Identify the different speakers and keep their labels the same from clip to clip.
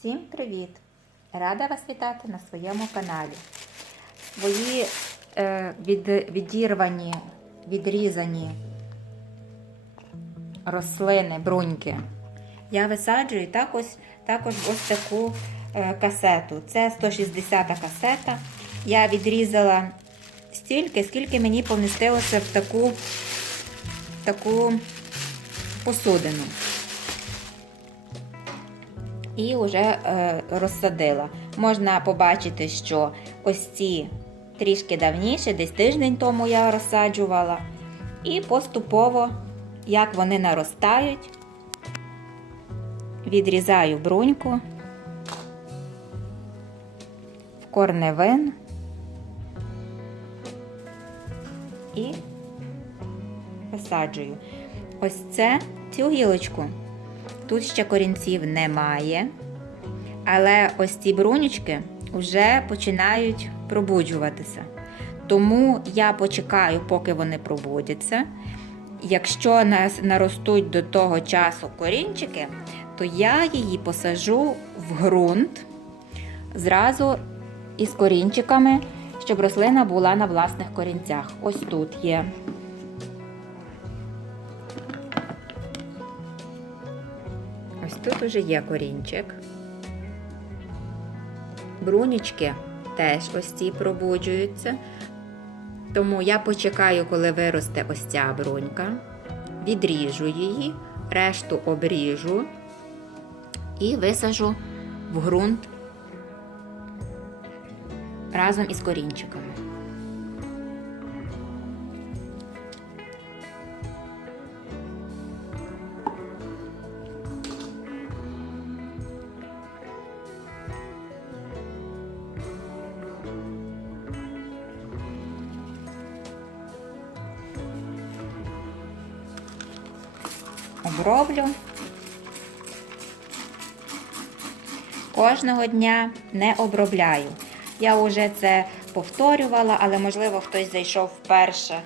Speaker 1: Всім привіт! Рада вас вітати на своєму каналі. Свої е, від, відірвані, відрізані рослини, бруньки. Я висаджую так ось, також ось таку е, касету. Це 160 касета. Я відрізала стільки, скільки мені помістилося в таку, таку посудину і вже е, розсадила. Можна побачити, що ось ці трішки давніше, десь тиждень тому я розсаджувала. І поступово, як вони наростають, відрізаю бруньку в корневин і висаджую. Ось це цю гілочку. Тут ще корінців немає, але ось ці брунючки вже починають пробуджуватися. Тому я почекаю, поки вони пробудяться. Якщо наростуть до того часу корінчики, то я її посажу в ґрунт зразу із корінчиками, щоб рослина була на власних корінцях. Ось тут є. Тут уже є корінчик. Брунічки теж ось ці пробуджуються. Тому я почекаю, коли виросте ось ця брунька, відріжу її, решту обріжу і висажу в ґрунт разом із корінчиками. Оброблю. Кожного дня не обробляю. Я вже це повторювала, але, можливо, хтось зайшов вперше,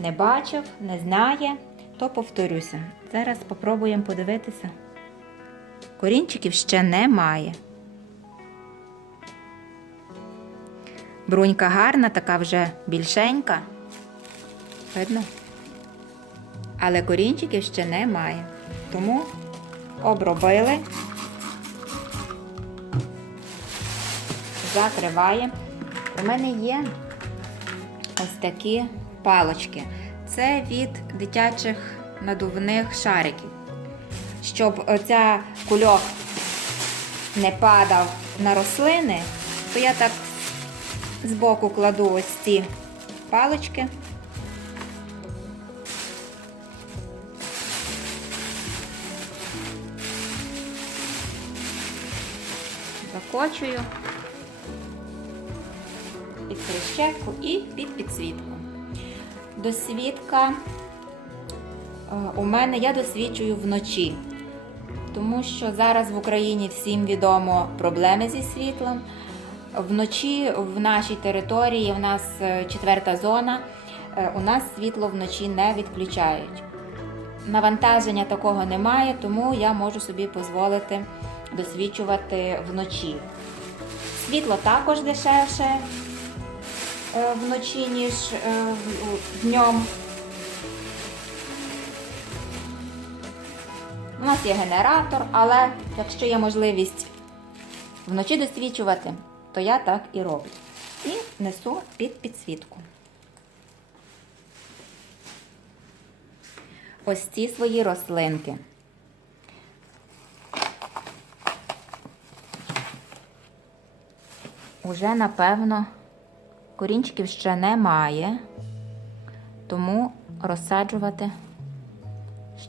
Speaker 1: не бачив, не знає, то повторюся. Зараз спробуємо подивитися. Корінчиків ще немає. Брунька гарна, така вже більшенька. Видно? але корінчиків ще немає. Тому обробили, закриваємо. У мене є ось такі палочки. Це від дитячих надувних шариків. Щоб оця кульок не падав на рослини, то я так збоку кладу ось ці палочки. Закочую під хрещетку і під підсвітку. Досвідка у мене я досвідчую вночі, тому що зараз в Україні всім відомо проблеми зі світлом. Вночі в нашій території, в нас е, четверта зона, е, у нас світло вночі не відключають. Навантаження такого немає, тому я можу собі дозволити досвідчувати вночі. Світло також дешевше е, вночі, ніж е, днем. У нас є генератор, але якщо є можливість вночі досвідчувати, то я так і роблю. І несу під підсвітку. Ось ці свої рослинки. Уже, напевно, корінчиків ще немає, тому розсаджувати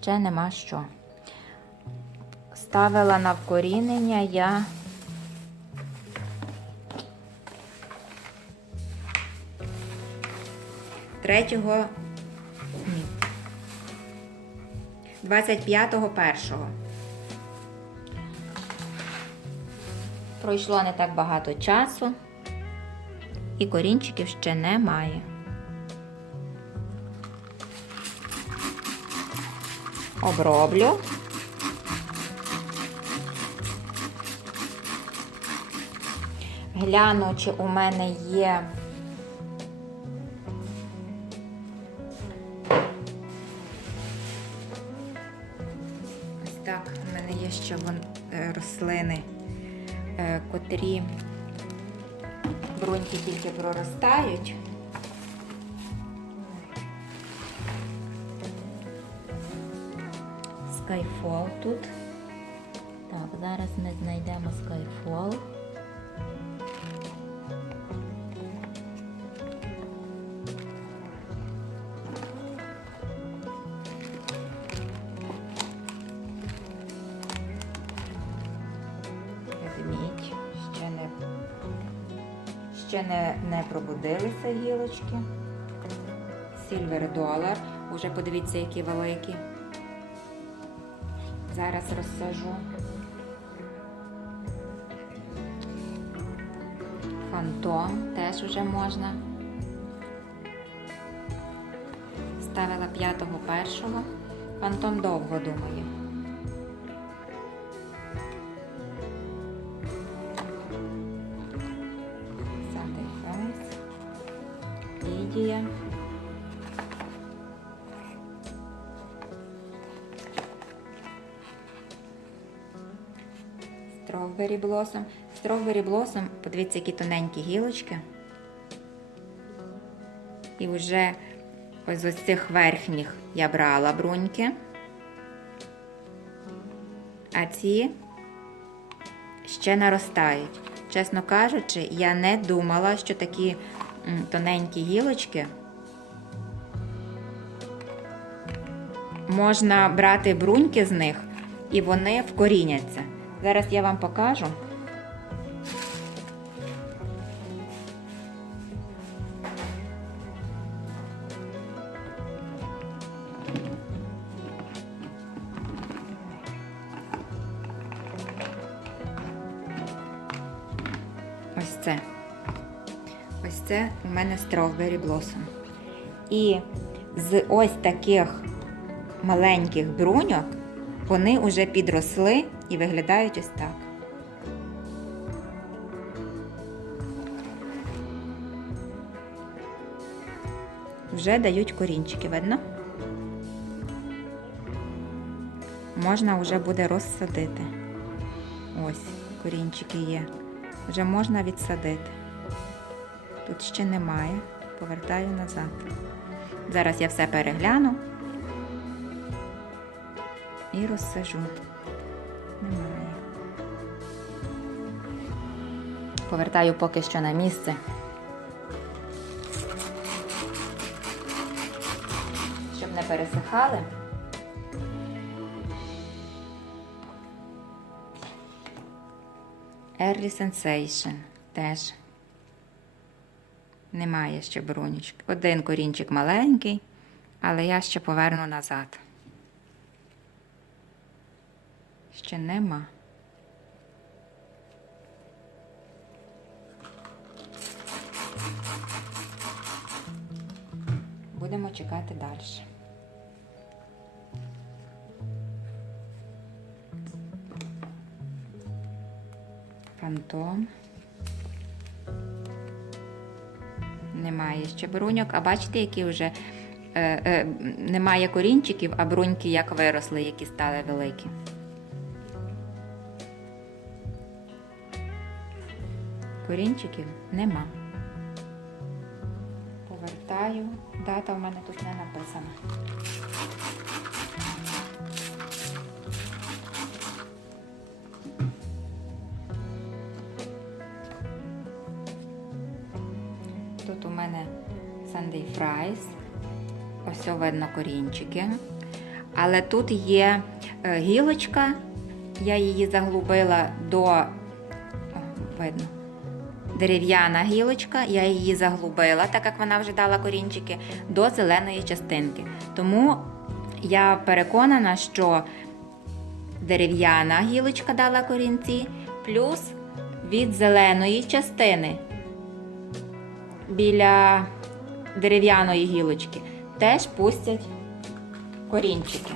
Speaker 1: ще нема що. Ставила на вкорінення я третього, ні, 25-го першого. Пройшло не так багато часу, і корінчиків ще немає. Оброблю гляну, чи у мене є. Ось так, у мене є ще вон, е, рослини, котрі бруньки тільки проростають. Skyfall тут. Так, зараз ми знайдемо Skyfall. Ще не, не пробудилися гілочки. Silver Dollar. Уже подивіться, які великі. Зараз розсажу. Фантом теж уже можна. Ставила п'ятого першого. Фантом довго думаю. Лідія. Strawberry Blossom. Strawberry Blossom, подивіться, які тоненькі гілочки. І вже ось з ось цих верхніх я брала бруньки. А ці ще наростають. Чесно кажучи, я не думала, що такі тоненькі гілочки можна брати бруньки з них і вони вкоріняться. Зараз я вам покажу. Це у мене Strawberry Blossom. І з ось таких маленьких бруньок вони вже підросли і виглядають ось так. Вже дають корінчики, видно? Можна вже буде розсадити. Ось, корінчики є. Вже можна відсадити. Тут ще немає. Повертаю назад. Зараз я все перегляну і розсажу. Немає. Повертаю поки що на місце. Щоб не пересихали. Early Sensation теж. Немає ще брунічки. Один корінчик маленький, але я ще поверну назад. Ще нема. Будемо чекати далі. Фантом. Немає ще бруньок, а бачите, які вже е, е, немає корінчиків, а бруньки як виросли, які стали великі. Корінчиків нема. Повертаю. Дата в мене тут не написана. Ось видно корінчики. Але тут є е, гілочка, я її заглубила до, видно, дерев'яна гілочка, я її заглубила, так як вона вже дала корінчики, до зеленої частинки. Тому я переконана, що дерев'яна гілочка дала корінці, плюс від зеленої частини біля дерев'яної гілочки теж пустять корінчики.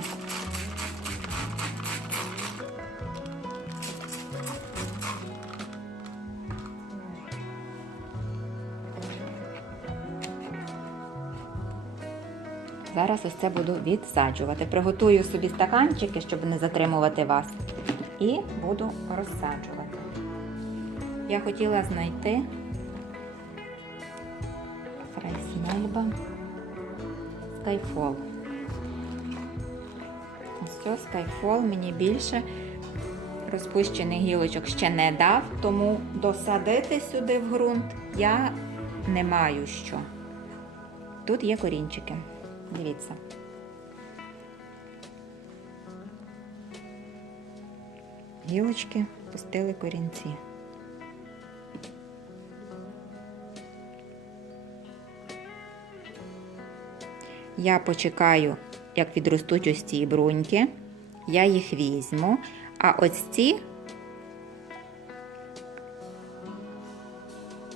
Speaker 1: Зараз ось це буду відсаджувати. Приготую собі стаканчики, щоб не затримувати вас, і буду розсаджувати. Я хотіла знайти фрейснельба. Skyfall. Ось цього Skyfall мені більше розпущених гілочок ще не дав, тому досадити сюди в ґрунт я не маю що. Тут є корінчики. Дивіться. Гілочки пустили корінці. Я почекаю, як відростуть ось ці бруньки. Я їх візьму, а ось ці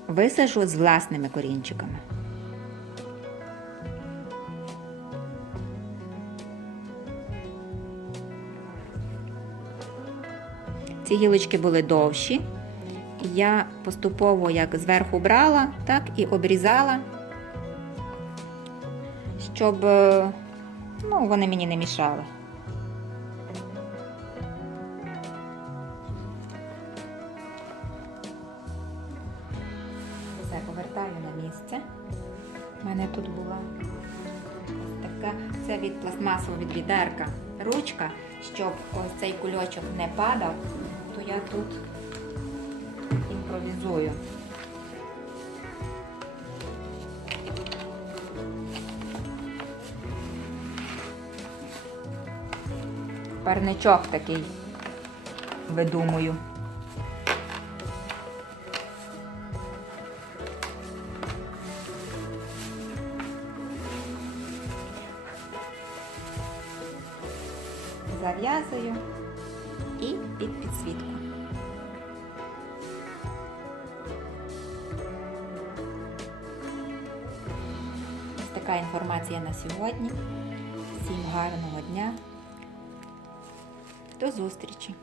Speaker 1: висажу з власними корінчиками. Ці гілочки були довші. Я поступово як зверху брала, так і обрізала, щоб е, ну, вони мені не мішали. Все, повертаю на місце. У мене тут була така, це від пластмасового від відерка ручка, щоб ось цей кульочок не падав, то я тут імпровізую. Парничок такий видумую. Зав'язую і під підсвітку. Ось така інформація на сьогодні. Всім гарного дня. До зустрічі!